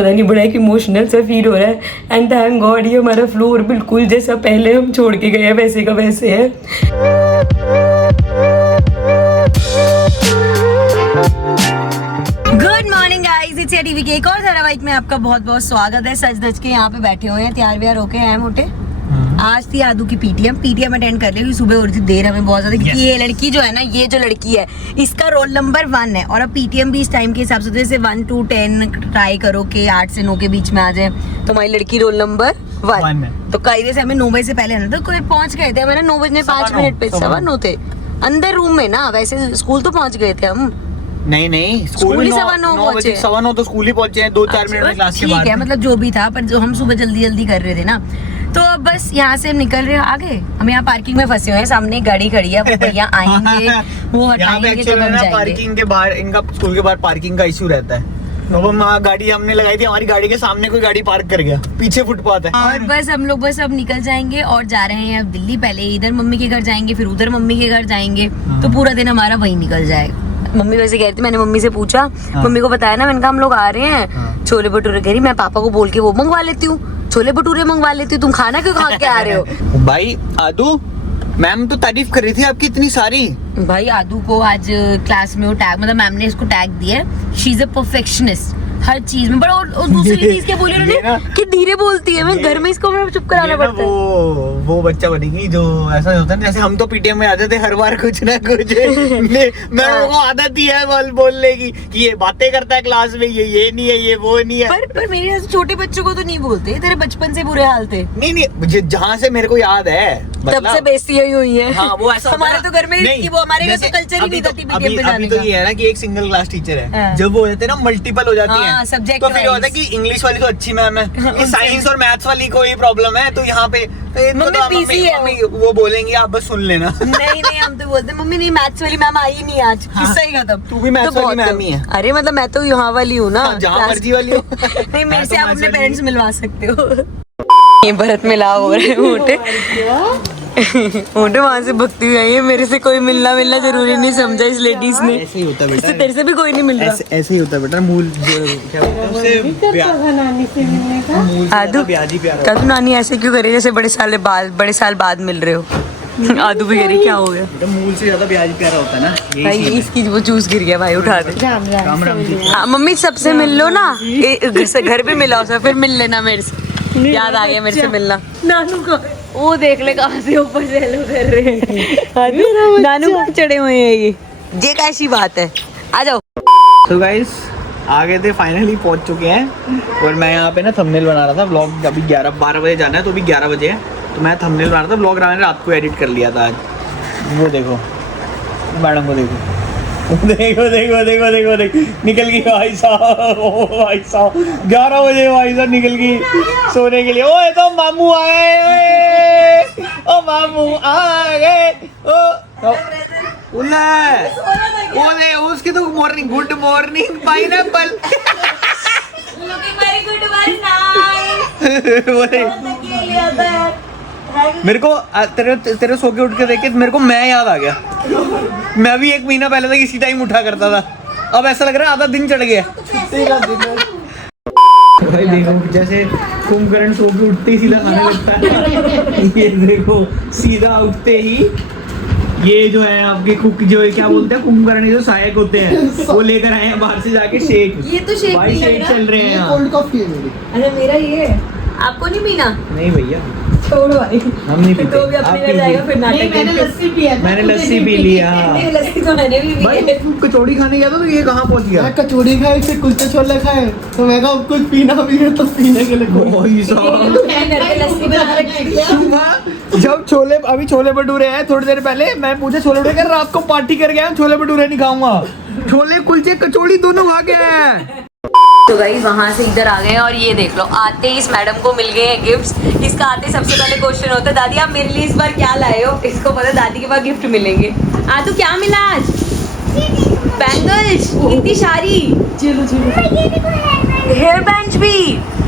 पता नहीं बड़ा एक इमोशनल सा फील हो रहा है। एंड थैंक गॉड ये हमारा फ्लोर बिल्कुल जैसा पहले हम छोड़ के गए हैं वैसे का वैसे है। Good morning guys, it's TV के एक और धारावाहिक में आपका बहुत बहुत स्वागत है। सज धज के यहाँ पे बैठे हुए हैं, तैयार व्यार होके हैं मोटे। आज थी आदू की पीटीएम अटेंड कर ली। सुबह हो रही थी देर हमें बहुत ज्यादा, क्योंकि ये लड़की जो है ना, ये जो लड़की है इसका रोल नंबर 1 है। और अब पीटीएम भी इस टाइम के हिसाब से जैसे 1 to 10 ट्राई करो कि 8 से 9 के बीच में आ जाए। तो हमारी लड़की रोल नंबर 1 है। तो कायदे से हमें 9 बजे से पहले आना था। कोई पहुंच गए थे, हमें 9 बजने 5 मिनट पे 9:15 थे अंदर रूम में ना। वैसे स्कूल तो पहुंच गए थे हम। नहीं स्कूल ही 9:15 पहुंचे। 9:15 तो स्कूल ही पहुंचे हैं, 2-4 मिनट में क्लास के बाद। ठीक है, मतलब जो भी था, पर जो हम सुबह जल्दी कर रहे थे ना, तो अब बस यहाँ से हम निकल रहे हैं आगे। हम यहाँ पार्किंग में फंसे हुए हैं, सामने एक गाड़ी खड़ी है, वो भैया आएंगे वो हटाएंगे तब हम जाएंगे। पार्किंग के बाहर, इनका स्कूल के बाहर पार्किंग का इशू रहता है। तो हम गाड़ी हमने लगाई थी, हमारी गाड़ी के सामने कोई गाड़ी पार्क कर गया, पीछे फुटपाथ है। और बस हम लोग बस अब निकल जाएंगे और जा रहे हैं अब दिल्ली। पहले इधर मम्मी के घर जाएंगे, फिर उधर मम्मी के घर जाएंगे, तो पूरा दिन हमारा वही निकल जाएगा। मम्मी वैसे कह रही थी, मैंने मम्मी से पूछा, मम्मी को बताया ना, मैंने कहा हम लोग आ रहे हैं छोले भटूरे कह रही, मैं पापा को बोल के वो मंगवा लेती हूँ, छोले भटूरे मंगवा लेती हूँ, तुम खाना क्यों खा के आ रहे हो। भाई आदू मैम तो तारीफ कर रही थी आपकी इतनी सारी। भाई आदू को आज क्लास में वो टैग, मतलब मैम ने इसको टैग दिया, शी इज अ परफेक्शनिस्ट हर चीज में। बट और दूसरी चीज क्या बोली उन्होंने कि धीरे बोलती है। मैं घर में इसको चुप कराना पड़ता है। वो बच्चा बनेगी जो ऐसा होता है, जैसे हम तो पीटीएम में आते थे हर बार कुछ ना कुछ मैं वो आदत ही है बोलने की कि ये बातें करता है क्लास में, ये नहीं है, ये वो नहीं है। पर मेरे यहाँ छोटे बच्चों को तो नहीं बोलते, तेरे बचपन से बुरे हाल थे। नहीं जहाँ से मेरे को याद है तब से बेइज्जती हुई है। हाँ, वो ऐसा हमारे तो घर में नहीं, वो हमारे घर तो कल्चर ही नहीं था पीटीएम पे जाने का। तो ये है ना कि एक सिंगल क्लास टीचर है, जब वो होते हैं ना मल्टीपल हो जाती है सब्जेक्ट, तो फिर होता है कि इंग्लिश वाली तो अच्छी मैम है, साइंस और मैथ्स वाली कोई प्रॉब्लम है, तो यहाँ पे मम्मी वो बोलेंगी आप बस सुन लेना। नहीं हम तो बोलते मम्मी नहीं, मैथ्स वाली मैम आई नहीं आज, किस्सा ही खत्म। तू भी मैथ्स वाली मैम ही है। अरे मतलब मैं तो यहाँ वाली हूँ ना, जहाँ मर्जी वाली हो। नहीं, मेरे से आप अपने पेरेंट्स मिलवा सकते हो। ये भरत मिलाप हो रहे हैं मोटे मोटे वहाँ से भक्ति हुई आई है। मेरे से कोई मिलना जरूरी नहीं समझा इस लेडीज ने। ऐसे ही होता है बेटा, तेरे से भी कोई नहीं मिल रहा। ऐसे ही होता है बेटा। मूल क्या बोलते हैं आदू, कादू नानी ऐसे क्यों करे जैसे बड़े साल बाद मिल रहे हो। आदू भी कह रही क्या हो गया। मूल से ज्यादा ब्याज प्यारा होता है ना भाई। इसकी वो चूस गिर गया भाई, उठा दे। राम मम्मी सबसे मिल लो ना, घर पे मिलाओ सर, फिर मिल लेना मेरे से। याद आ गया मेरे से मिलना। नानू को वो देख ले कहाँ से ऊपर से हेलो कर रहे हैं। नानू को चढ़े हुए हैं ये कैसी बात है। आ जाओ। तो गाइस आ गए थे, फाइनली पहुंच चुके हैं। और मैं यहाँ पे ना थंबनेल बना रहा था व्लॉग। अभी 12 बजे जाना है, तो अभी 11 बजे है, तो मैं थंबनेल बना रहा था। व्लॉग मैंने रात को एडिट कर लिया था आज। वो देखो मैडम को, देखो निकल गई भाई साहब 11 बजे भाई साहब निकल गई सोने के लिए। ओए तो मामू आ गए, ओ मामू आ गए। ओले उसकी तो गुड मॉर्निंग पाइनएप्पल। मेरे को तेरे सो के उठ के देख के मेरे को मैं याद आ गया। मैं भी 1 महीना पहले तक इसी टाइम उठा करता था, अब ऐसा लग रहा है आधा दिन चढ़ गया। भाई देखो जैसे कुंभकर्ण सो के उठते ही सीधा खाने लगता है। ये देखो सीधा उठते ही ये जो है आपके कुक जो है क्या बोलते हैं, कुंभकर्ण जो सहायक होते हैं, वो लेकर आए हैं बाहर से जाके शेक। ये तो शेक भाई शेक चल रहे हैं। कोल्ड कॉफी है मेरी। अच्छा मेरा ये है, आपको नहीं पीना? नहीं भैया छोड़ो भाई, हम नहीं पीते। तो भी अपने घर जाएगा फिर नाटक। मैंने लस्सी पिया। मैंने लस्सी पी लिया। लस्सी तो मैंने भी भाई कचौड़ी खाने गया था तो ये कहाँ पहुँच गया? मैं कचौड़ी खाए, फिर कुलचे छोले खाए, तो मैं कहा कुछ पीना भी है तो पीने के लिए भाई साहब लस्सी बना रखी। जब छोले भटूरे हैं, थोड़ी देर पहले मैं पूछा छोले भटूरे, रात को पार्टी कर गया, छोले भटूरे नहीं खाऊंगा, छोले कुलचे कचौड़ी दोनों खा के हैं। तो गाइस वहाँ से इधर आ गए और ये देख लो, आते ही इस मैडम को मिल गए हैं गिफ्ट्स। इसका आते ही सबसे पहले क्वेश्चन होता है, दादी आप मेरे लिए इस बार क्या लाए हो? इसको पता है दादी के पास गिफ्ट मिलेंगे। तो क्या मिला आज? बैंगल्स, इतनी सारी। हेयर बैंड्स भी,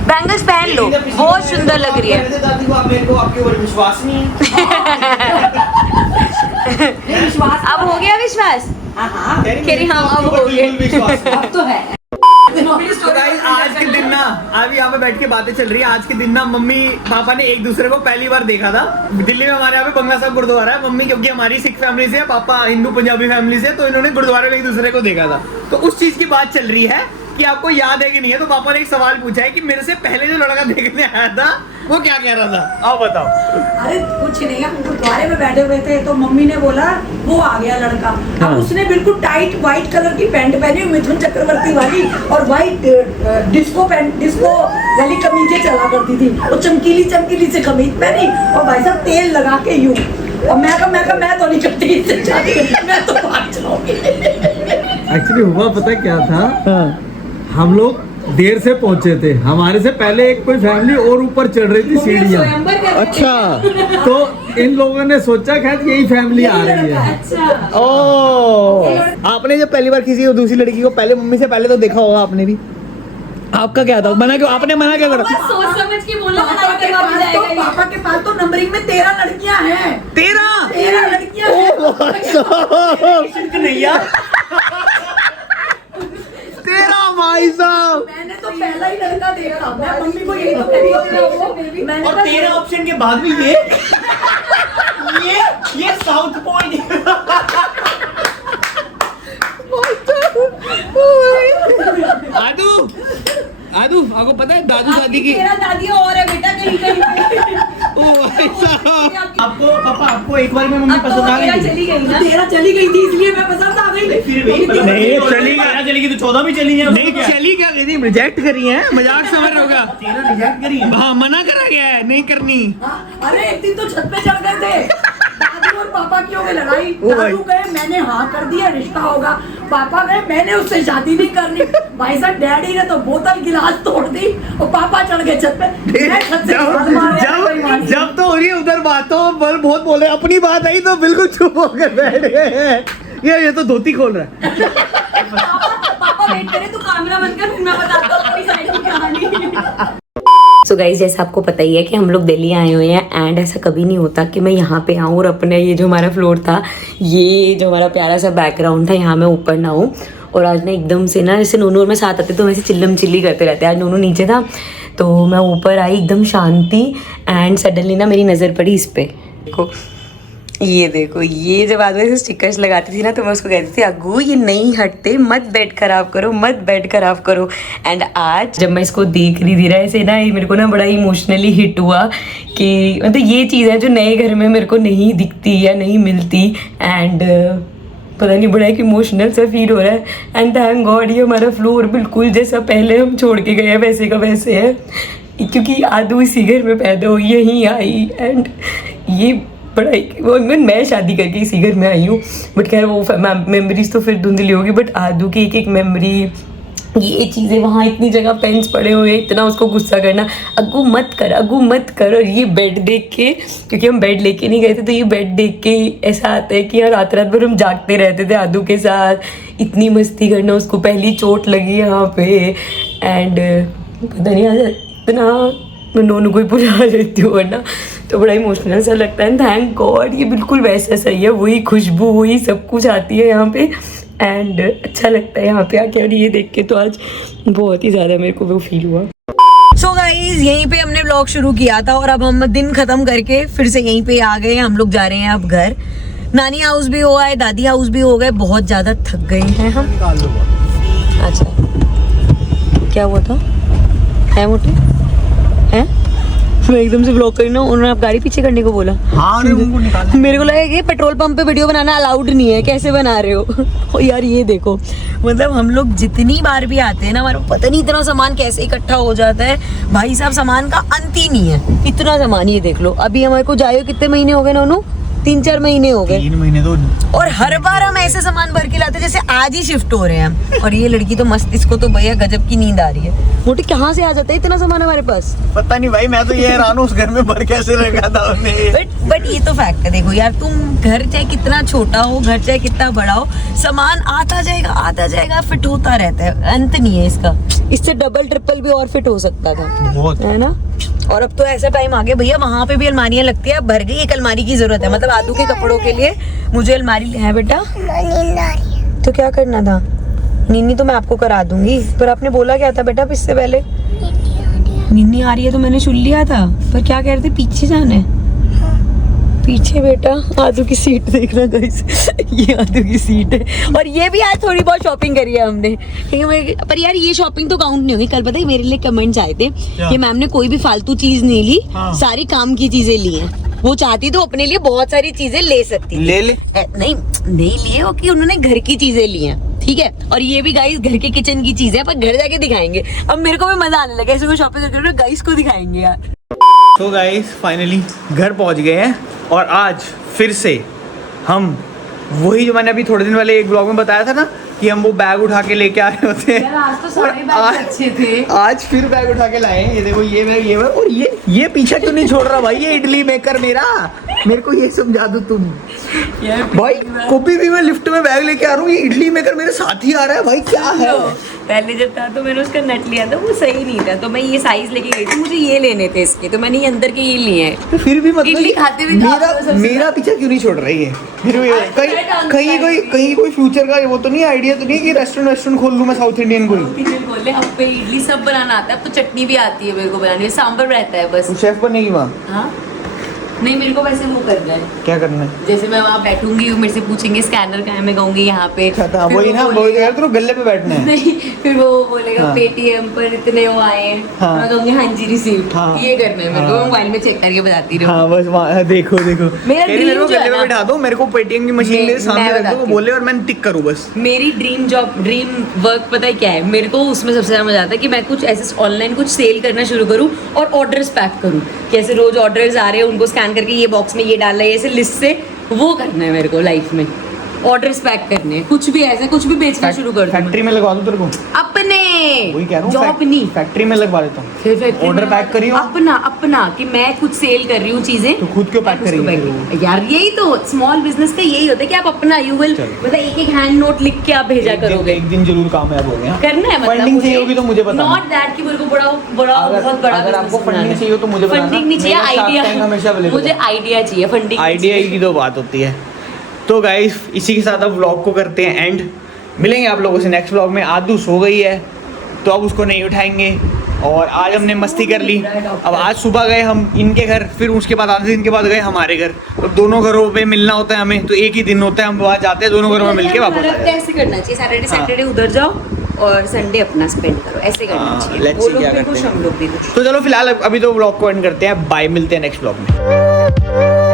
बैंगल्स पहन लो, बहुत सुंदर लग रही है। दादी को मेरे को आपके ऊपर विश्वास नहीं है। अब हो गया विश्वास? हाँ अब हो गया। अब तो है। तो आज के दिन ना अभी यहाँ पे बैठ के बातें चल रही है। आज के दिन ना मम्मी पापा ने एक दूसरे को पहली बार देखा था। दिल्ली में हमारे यहाँ पे बंगला साहब गुरुद्वारा है। मम्मी क्योंकि हमारी सिख फैमिली से है, पापा हिंदू पंजाबी फैमिली से, तो इन्होंने गुरुद्वारे में एक दूसरे को देखा था। तो उस चीज की बात चल रही है कि आपको याद है कि नहीं है। तो पापा ने एक सवाल पूछा है कि मेरे से पहले जो लड़का देखने आया था वो क्या कह रहा था, आओ बताओ। अरे कुछ नहीं, हम गुरुद्वारे में बैठे हुए थे तो मम्मी ने बोला वो आ गया लड़का। अब उसने बिल्कुल टाइट व्हाइट कलर की पैंट पहनी, मिथुन चक्रवर्ती वाली, और व्हाइट डिस्को गली कमीजें चला करती थी, वो चमकीली चमकीली से कमीज पहनी और भाई साहब तेल लगा के यूं। और मैं तो नहीं करती इससे शादी, मैं तो भाग जाऊंगी। एक्चुअली हुआ पता क्या था, हम लोग देर से पहुंचे थे, हमारे से पहले एक कोई फैमिली और ऊपर चढ़ रही थी सीढ़ियाँ। अच्छा, तो इन लोगों ने सोचा खैर यही फैमिली आ रही है। ओ, आपने जब पहली बार किसी और दूसरी लड़की को पहले मम्मी से पहले तो देखा होगा आपने भी। आपका क्या था, मना क्यों, आपने मना क्या करा? सोच समझ के बोला, पापा के पास तो नंबरिंग में 13 लड़कियां हैं। 13 लड़कियां नहीं 13 भाई साहब। मैंने तो पहला ही लड़का देखा, मैं मम्मी को यही तो कही। मैंने और 13 ऑप्शन के बाद भी ये साउथ पॉइंट। आदू आपको पता है दादू दादी की, तेरा दादी और है बेटा कहीं कहीं। आपको पापा आपको एक बार में मम्मी पसंद आ गई चली गई ना, 13 चली गई थी इसलिए मैं पसंद आ गई। फिर भी नहीं चली गई तो 14 भी चली है। नहीं चली क्या गई थी, रिजेक्ट करी है, मजाक समझ रहे होगा। 13 रिजेक्ट करी है, हाँ मना करा गया है, नहीं करनी। अरे एक दिन तो छत पे चढ़ गए थे, दादू और पापा की हो गई लड़ाई। दादू गए, मैंने हाँ कर दिया, रिश्ता होगा। पापा गए, मैंने उससे शादी नहीं करनी। भाई साहब डैडी ने तो बोतल गिलास तोड़ दी और पापा चढ़ गए छत पे। मैं छत से हाथ मारे। जब तो हो रही है उधर बात, तो बहुत बोले, अपनी बात आई तो बिल्कुल चुप होकर बैठ गए हैं। ये तो धोती खोल रहा है। पापा वेट करे, तू कैमरा बंद कर, फिर मैं बताता हूँ पूरी साइड की कहानी। सो गाइज जैसा आपको पता ही है कि हम लोग दिल्ली आए हुए हैं एंड ऐसा कभी नहीं होता कि मैं यहाँ पे आऊँ और अपने ये जो हमारा फ्लोर था, ये जो हमारा प्यारा सा बैकग्राउंड था, यहाँ मैं ऊपर ना हूँ। और आज ना एकदम से ना, जैसे नूनू और मैं साथ आते तो वैसे चिल्लम चिल्ली करते रहते हैं। आज नूनू नीचे था तो मैं ऊपर आई, एकदम शांति, एंड सडनली ना मेरी नज़र पड़ी इस पे। देखो ये जब आदमी से स्टिकर्स लगाती थी ना, तो मैं उसको कहती थी अग्गू ये नहीं हटते, मत बेड खराब करो। एंड आज जब मैं इसको देख रही थी ना ऐसे ना, मेरे को ना बड़ा इमोशनली हिट हुआ कि मतलब ये चीज़ है जो नए घर में मेरे को नहीं दिखती या नहीं मिलती। एंड पता नहीं, बड़ा एक इमोशनल सा फील हो रहा है। एंड थैंक गॉड ये हमारा फ्लोर बिल्कुल जैसा पहले हम छोड़ के गए हैं वैसे का वैसे है, क्योंकि आदू इसी घर में पैदा हुई, यहीं आई। एंड ये बड़ा वो मैं शादी करके इसी घर में आई हूँ, बट खैर वो मेमोरीज तो फिर धुंधली होगी। बट आदू की एक मेमोरी, ये चीज़ें, वहाँ इतनी जगह पेन्स पड़े हुए, इतना उसको गुस्सा करना, अग्गू मत कर। और ये बेड देख के, क्योंकि हम बेड लेके नहीं गए थे, तो ये बेड देख के ऐसा आता है कि यार रात भर हम जागते रहते थे आदू के साथ, इतनी मस्ती करना। उसको पहली चोट लगी यहाँ पे, एंड पता नहीं आज इतना मैं नोनू को ही बुला लेती हूँ ना, तो बड़ा इमोशनल सा लगता है। थैंक गॉड ये बिल्कुल वैसा सही है, वही खुशबू वही सब कुछ आती है यहाँ पे, एंड अच्छा लगता है यहाँ पे आके। और ये देख के तो आज बहुत ही ज़्यादा मेरे को वो फील हुआ। सो गाइज यहीं पे हमने व्लॉग शुरू किया था और अब हम दिन खत्म करके फिर से यहीं पे आ गए। हम लोग जा रहे हैं अब घर। नानी हाउस भी हो आए, दादी हाउस भी हो गए, बहुत ज़्यादा थक गए हैं हम। अच्छा क्या हुआ था, है मोटे हैं? मैं एकदम से ब्लॉक करी ना, उन्होंने आप गाड़ी पीछे करने को बोला। हाँ उनको निकाल। मेरे को लगा कि पेट्रोल पंप पे वीडियो बनाना अलाउड नहीं है, कैसे बना रहे हो? ओ यार ये देखो, मतलब हम लोग जितनी बार भी आते हैं ना, हमारा पता नहीं इतना सामान कैसे इकट्ठा हो जाता है भाई साहब, सामान का अंत ही नहीं है, इतना सामान। ये देख लो, अभी हमारे को जाए कितने महीने हो गए नोनू, 3-4 महीने हो गए, 3 महीने तो। और हर बार हम ऐसे सामान भर के लाते जैसे आज ही शिफ्ट हो रहे हैं हम। और ये लड़की तो मस्त, इसको तो भैया गजब की नींद आ रही है। मोटी कहाँ से आ जाता है इतना सामान हमारे पास? पता नहीं भाई, मैं तो ये हैरान हूँ उस घर में भर कैसे रखा था उन्हें। बट ये तो फैक्ट है। देखो यार, तुम घर चाहे कितना छोटा हो, घर चाहे कितना बड़ा हो, सामान आता जाएगा, फिट होता रहता है, अंत नहीं है इसका। इससे डबल ट्रिपल भी और फिट हो सकता था, बहुत है ना। और अब तो ऐसा टाइम आ गया भैया, वहाँ पे भी अलमारियाँ लगती है, अब भर गई। एक अलमारी की जरूरत है, मतलब आदू के कपड़ों के लिए मुझे अलमारी है बेटा। तो क्या करना था? नीनी तो मैं आपको करा दूंगी, पर आपने बोला क्या था बेटा अब इससे पहले? नीनी आ रही है तो मैंने सुन लिया था, पर क्या कह रहे थे, पीछे जाना है? पीछे बेटा आदू की सीट देखना गाइस, ये आदू की सीट है। और ये भी आज थोड़ी बहुत शॉपिंग करी है हमने, पर यार ये शॉपिंग तो काउंट नहीं होगी। कल पता है मेरे लिए कमेंट्स आए थे कि मैम ने कोई भी फालतू चीज नहीं ली, सारी काम की चीजें ली हैं। वो चाहती तो अपने लिए बहुत सारी चीजें ले सकती थी। ले नहीं लिए हो कि उन्होंने घर की चीजें ली हैं, ठीक है। और ये भी गाइस घर के किचन की चीज है, पर घर जाके दिखाएंगे। अब मेरे को भी मजा आने लगा ऐसे शॉपिंग करके, गाइस को दिखाएंगे यार। तो गाइस फाइनली घर पहुंच गए हैं और आज फिर से हम वही जो मैंने अभी थोड़े दिन पहले एक ब्लॉग में बताया था ना कि हम वो बैग उठा के लेके आ रहे होते हैं। आज तो सारे बैग अच्छे थे। आज फिर बैग उठा के लाए हैं। ये देखो ये बैग और ये पीछे क्यों नहीं छोड़ रहा भाई, ये इडली मेकर मेरे को ये समझा दो तुम भाई। कभी भी मैं लिफ्ट में बैग लेके आ रहा हूँ, ये इडली मेकर मेरे साथ ही आ रहा है भाई, क्या है? पहले जब था तो मैंने उसका नट लिया था, वो सही नहीं था, तो मैं ये साइज लेके गई थी, मुझे ये लेने थे इसके, तो मैंने ये अंदर के ये लिए हैं। तो फिर भी मतलब इडली खाते हुए मेरा पीछा क्यों नहीं छोड़ रही है? फिर भी कहीं कोई फ्यूचर का वो तो नहीं, आइडिया तो नहीं कि रेस्टोरेंट खोल लूँ मैं साउथ इंडियन कोई? बोले अब पे इडली सब बनाना आता है, अब तो चटनी भी आती है मेरे को बनानी, सांभर रहता है बस। शेफ बनेगी वहाँ? हाँ नहीं, मेरे को वैसे वो करना है। क्या करना है? जैसे मैं वहाँ बैठूंगी, मेरे से पूछेंगे स्कैनर कहाँ है, मैं कहूँगी यहाँ पे। अच्छा वही ना, वही यार तो गले पे बैठना है। नहीं, फिर वो बोलेगा हाँ। पेटीएम पर इतने वो आए हैं, हाँ। मैं कहूँगी हाँ जी रिसीव्ड। हाँ। ये करना है मेरे को, हाँ। मोबाइल में चेक करके बताती रहूँ। हाँ बस वहाँ देखो मेरा मेरे को dream जो गले है पे ना- बैठा दो, मेरे को पेटीएम की मशीन मेरे सामने मैं रख दो, वो बताती बोले और मैं टिक करूँ बस। मेरी ड्रीम जॉब, ड्रीम वर्क पता है क्या है? मेरे को उसमें सबसे ज़्यादा मजा आता है कि मैं कुछ ऐसे ऑनलाइन कुछ सेल करना शुरू करूँ और ऑर्डर्स पैक करूँ। कैसे रोज ऑर्डर्स आ रहे हैं, उनको स्कैन करके ये बॉक्स में ये डालना है, ऐसे लिस्ट से वो करना है मेरे को लाइफ में। ऑर्डर्स पैक करने हैं, कुछ भी ऐसा, कुछ भी बेचना शुरू कर दूँ। फैक्ट्री में लगवा दूँ तेरे को? अपने वही कह रहा हूँ, जॉब नहीं, फैक्ट्री में लगवा देता हूँ। फिर फैक्ट्री ऑर्डर में पैक करी हो? अपना कि मैं कुछ सेल कर रही हूँ चीजें, तो खुद क्यों पैक उसको करेगी? पैक- यार यही तो स्मॉल बिजनेस का यही होता है कि आप अपना यू विल चलो। मतलब एक हैंड नोट लिख के आप भेजा करोगे। एक दिन जरूर कामयाब हो गया। करना है मतलब फंडिंग चाहिए होगी तो मुझे बताना। नॉट दैट कि मेरे को बड़ा बहुत बड़ा अगर आपको फंडिंग चाहिए हो तो मुझे बताना। फंडिंग नहीं चाहिए, मेरा Shark आइडिया Tank हमेशा available मुझे है। आइडिया चाहिए, फंडिंग आइडिया की तो बात होती है। तो गाइस इसी के साथ अब व्लॉग को करते हैं एंड, मिलेंगे आप लोगों से नेक्स्ट व्लॉग में। आदू सो गई है तो अब उसको नहीं उठाएंगे, और आज हमने मस्ती कर ली। अब आज सुबह गए हम इनके घर, फिर उसके बाद आधे दिन के बाद गए हमारे घर, और दोनों घरों पे मिलना होता है हमें, तो एक ही दिन होता है, हम वहाँ जाते हैं दोनों घरों में मिलके वापस आ जाते हैं। ऐसे करना चाहिए, सैटरडे हाँ। सैटरडे उधर जाओ और संडे अपना स्पेंड करो, ऐसे करना हाँ, चाहिए। let's वो see लोग क्या भी करते खुश, हैं। हम लोग भी खुश। तो चलो फिलहाल अभी तो व्लॉग को एंड करते हैं, बाय, मिलते हैं नेक्स्ट व्लॉग में।